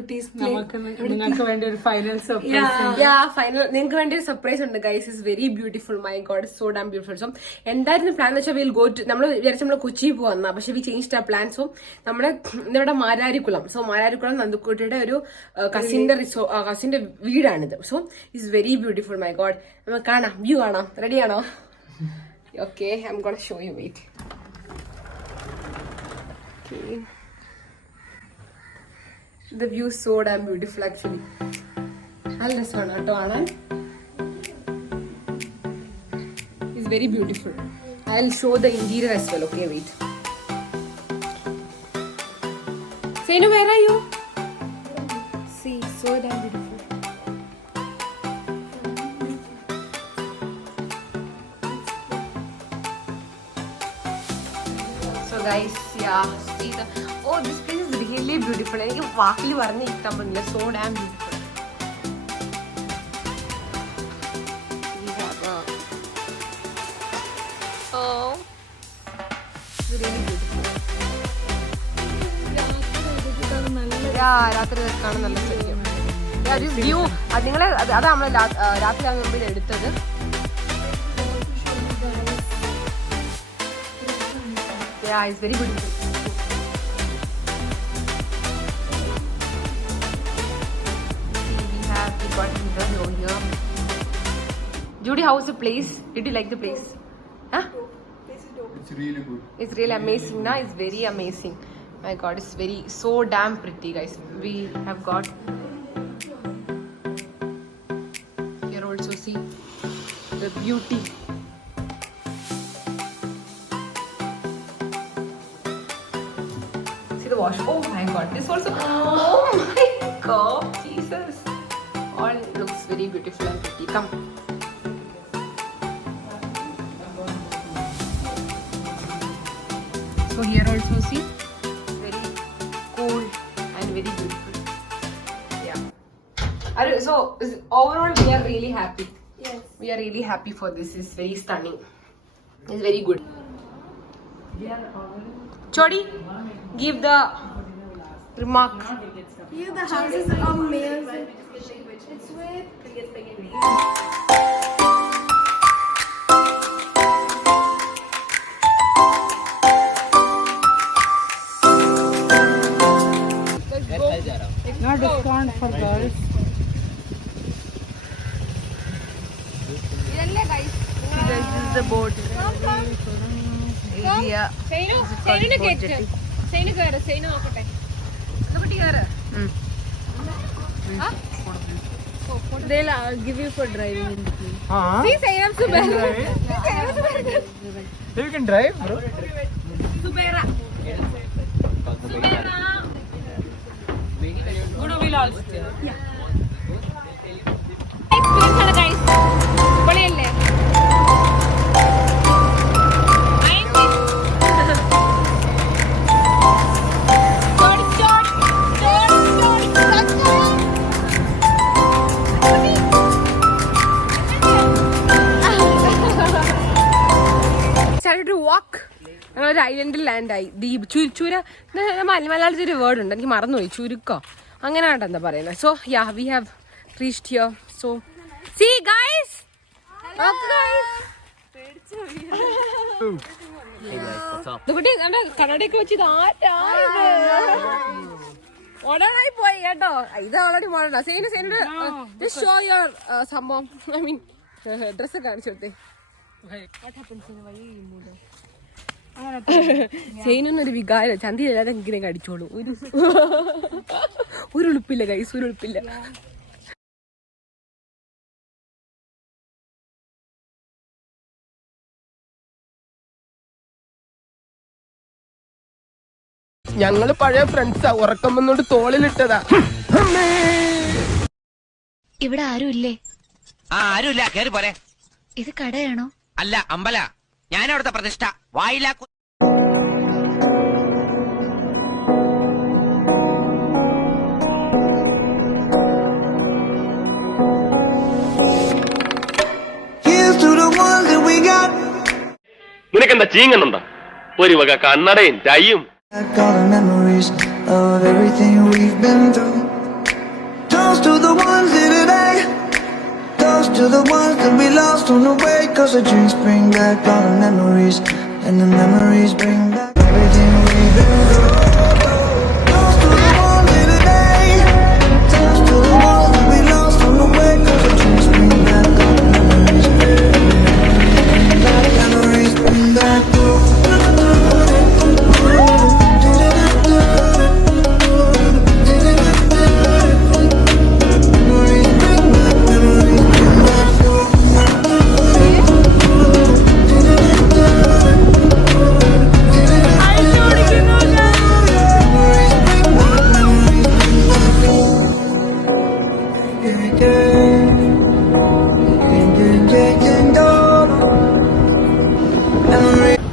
കുട്ടീസ് നിങ്ങൾക്ക് വേണ്ടി ഒരു ഫൈനൽ നിങ്ങൾക്ക് വേണ്ടി ഒരു സർപ്രൈസ് ഉണ്ട് guys. Is very beautiful. My God, so dam beautiful. So എന്തായിരുന്നു പ്ലാൻ എന്ന് വെച്ചാൽ വിൽ ഗോ ടു, നമ്മൾ വിചാരിച്ച നമ്മൾ കൊച്ചി പോവാ, പക്ഷെ വി ചേഞ്ച് ആ പ്ലാൻ. സോ നമ്മുടെ ഇവിടെ മാരാരിക്കുളം, സോ മാരാരിക്കുളം നന്ദുക്കുട്ടിയുടെ ഒരു കസിന്റെ വീടാണിത്. So it's very beautiful. My God, നമുക്ക് കാണാം, വ്യൂ കാണാം. റെഡിയാണോ? Okay, I am gonna show you. Wait. The view is so damn beautiful actually. I'll just run out on. It's very beautiful. I'll show the interior as well. Okay, wait. Seinu, where are you? See, so damn beautiful. So guys, yeah, see the, oh, this place is really beautiful. എനിക്ക് വാക്കിൽ പറഞ്ഞ് ഇഷ്ടം പറ്റില്ല. So damn beautiful. We have a, oh, it's really beautiful. രാത്രി കാണാൻ നല്ല ശരിക്കും. വ്യൂ നിങ്ങളെ അതാ നമ്മൾ രാത്രി ആകുമ്പോൾ എടുത്തത്. Yeah, it's very beautiful. We got the row here. Judy, how was the place? Did you like the place? Huh? It's really good. It's really amazing, na? It's very amazing. My God, it's so damn pretty, guys. We have got here also, see the beauty. The wash. Oh my God, this also. Oh my God, Jesus! All looks very beautiful and pretty. Come. So here also see, very cool and very beautiful. Yeah. So overall, we are really happy. Yes. We are really happy for this. It's very stunning. It's very good. Chodi, give the remark. Yeah, the house is amazing. It's with No discount for girls. Guys, this is the boat. Area. they'll give you for driving in between. See, Sainam Subera. You can drive, bro. Subera. Good will also. Yeah. Experience guys. Poliyelle. ഒരു ഐലൻഡിൽ ലാൻഡായി. ദ്വീപ് ചുര മലയാളത്തിൽ ഒരു വേർഡ് ഉണ്ട്, എനിക്ക് മറന്നുപോയി. ചുരുക്കോ അങ്ങനെ ആണ്ട് എന്താ പറയുന്നത്. So yeah, we have reached here. So see guys, കണ്ണടയൊക്കെ വെച്ച് ഓടാനായി പോയി കേട്ടോ. ഇത് ഓൾറെഡി മോഡലാ. സേനോട് ഷോ യുവർ സംഭവം, ഐ മീൻ ഡ്രസ്സ് കാണിച്ചു കൊടുത്തേ. സൈനൊരു വികാരം, ചന്തി അല്ലാതെ ഇങ്ങനെ കടിച്ചോളൂ. ഒരു ഉളുപ്പില്ല ഗൈസ്, ഒരു ഉളുപ്പില്ല. ഞങ്ങള് പഴയ ഫ്രണ്ട്സാ. ഉറക്കം വന്നോണ്ട് തോളിലിട്ടതാ. ഇവിടെ ആരുമില്ലേ? ആരുമില്ല, കേറി പോരെ. ഇത് കടയാണോ? അല്ല, അമ്പല. ഞാനവിടുത്തെ പ്രതിഷ്ഠ. വായിലാ നിനക്കെന്താ ചീങ്ങുന്നുണ്ടോ? ഒരു വക കണ്ണടയും ചായയും. Got the memories of everything we've been through. the ones here today. Toast to the ones that we lost on the way. Cause the drinks bring back all the memories, and the memories bring back everything we've been through. Toast to the ones here today. Toast to the ones that we lost on the way. Cause the drinks bring back all the memories, memories bring back.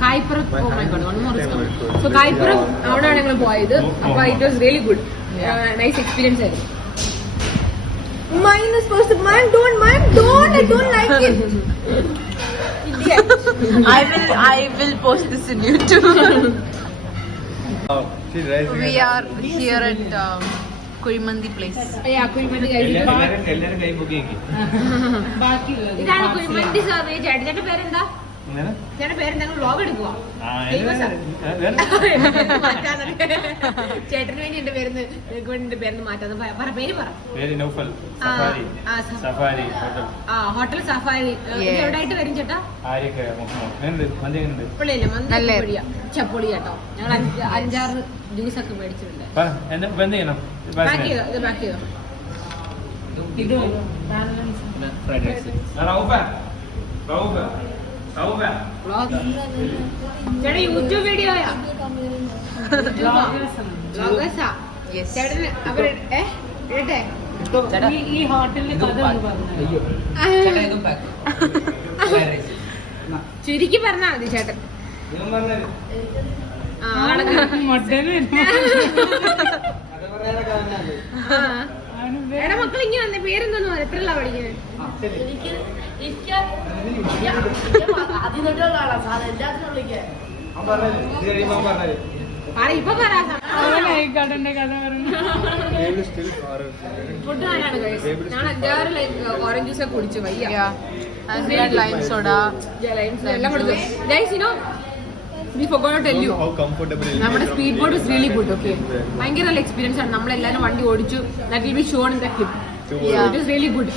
Kaipuram സോ കായ്പുറം അവിടെയാണ് ഞങ്ങൾ പോയത്. അപ്പൊ it was really good, nice experience ആയിരുന്നു. Mine is supposed to. Mine don't. I don't like it. I will post this in YouTube. We are here at Kurimandi place. Kuzhimanthi ഇതാണ് കുഴിമന്തി സർവേ. ചേട്ടന്റെ പേരെന്താ? ചേട്ടന്റെ പേരെന്താ? വ്ലോഗ് എടുക്കുക. ചേട്ടന് വേണ്ടി എന്റെ പേരുന്ന് എന്റെ പേരെന്ന് മാറ്റാന്ന് പേര് പറ. ഹോട്ടൽ സഫാരി എവിടെയായിട്ട് വരും ചേട്ടാ? പൊള്ളിയല്ലേ? മന്തി ചപ്പൊളി കേട്ടോ. ഞങ്ങൾ 5-6 ജ്യൂസ് ഒക്കെ മേടിച്ചിട്ടുണ്ട്. പാക്ക് ചെയ്തോ, ഇത് പാക്ക് ചെയ്തോ. ചേട്ടാ യൂട്യൂബ് വീഡിയോയാ? വ്ളോഗേഴ്സാ ചേട്ടന്? അവര് ഇടട്ടെ? ഈ ഹോട്ടലിൽ കഥ ഒന്ന് പറഞ്ഞു. ചുരുക്കി പറഞ്ഞാ മതി ചേട്ടൻ. എടാ മക്കൾ ഇങ്ങനെ വന്നേ. പേരെന്തോന്ന് പറ? എത്രല്ല പഠിക്കുന്നത്? ഇപ്പൊ പറ. ഫുഡ് ആരാണ് കഴിച്ചത്? ഞാൻ 5-6 ഓറഞ്ച് ജ്യൂസ് ഒക്കെ കുടിച്ചു. വയ്യ. Lime soda. എല്ലാം കൊടുത്തു. Guys, you know, we forgot to tell you. നമ്മുടെ speed boat is really good. Okay, ഭയങ്കര നല്ല എക്സ്പീരിയൻസ് ആണ്. നമ്മളെല്ലാരും വണ്ടി ഓടിച്ചു. That will be shown in the clip. It is really good.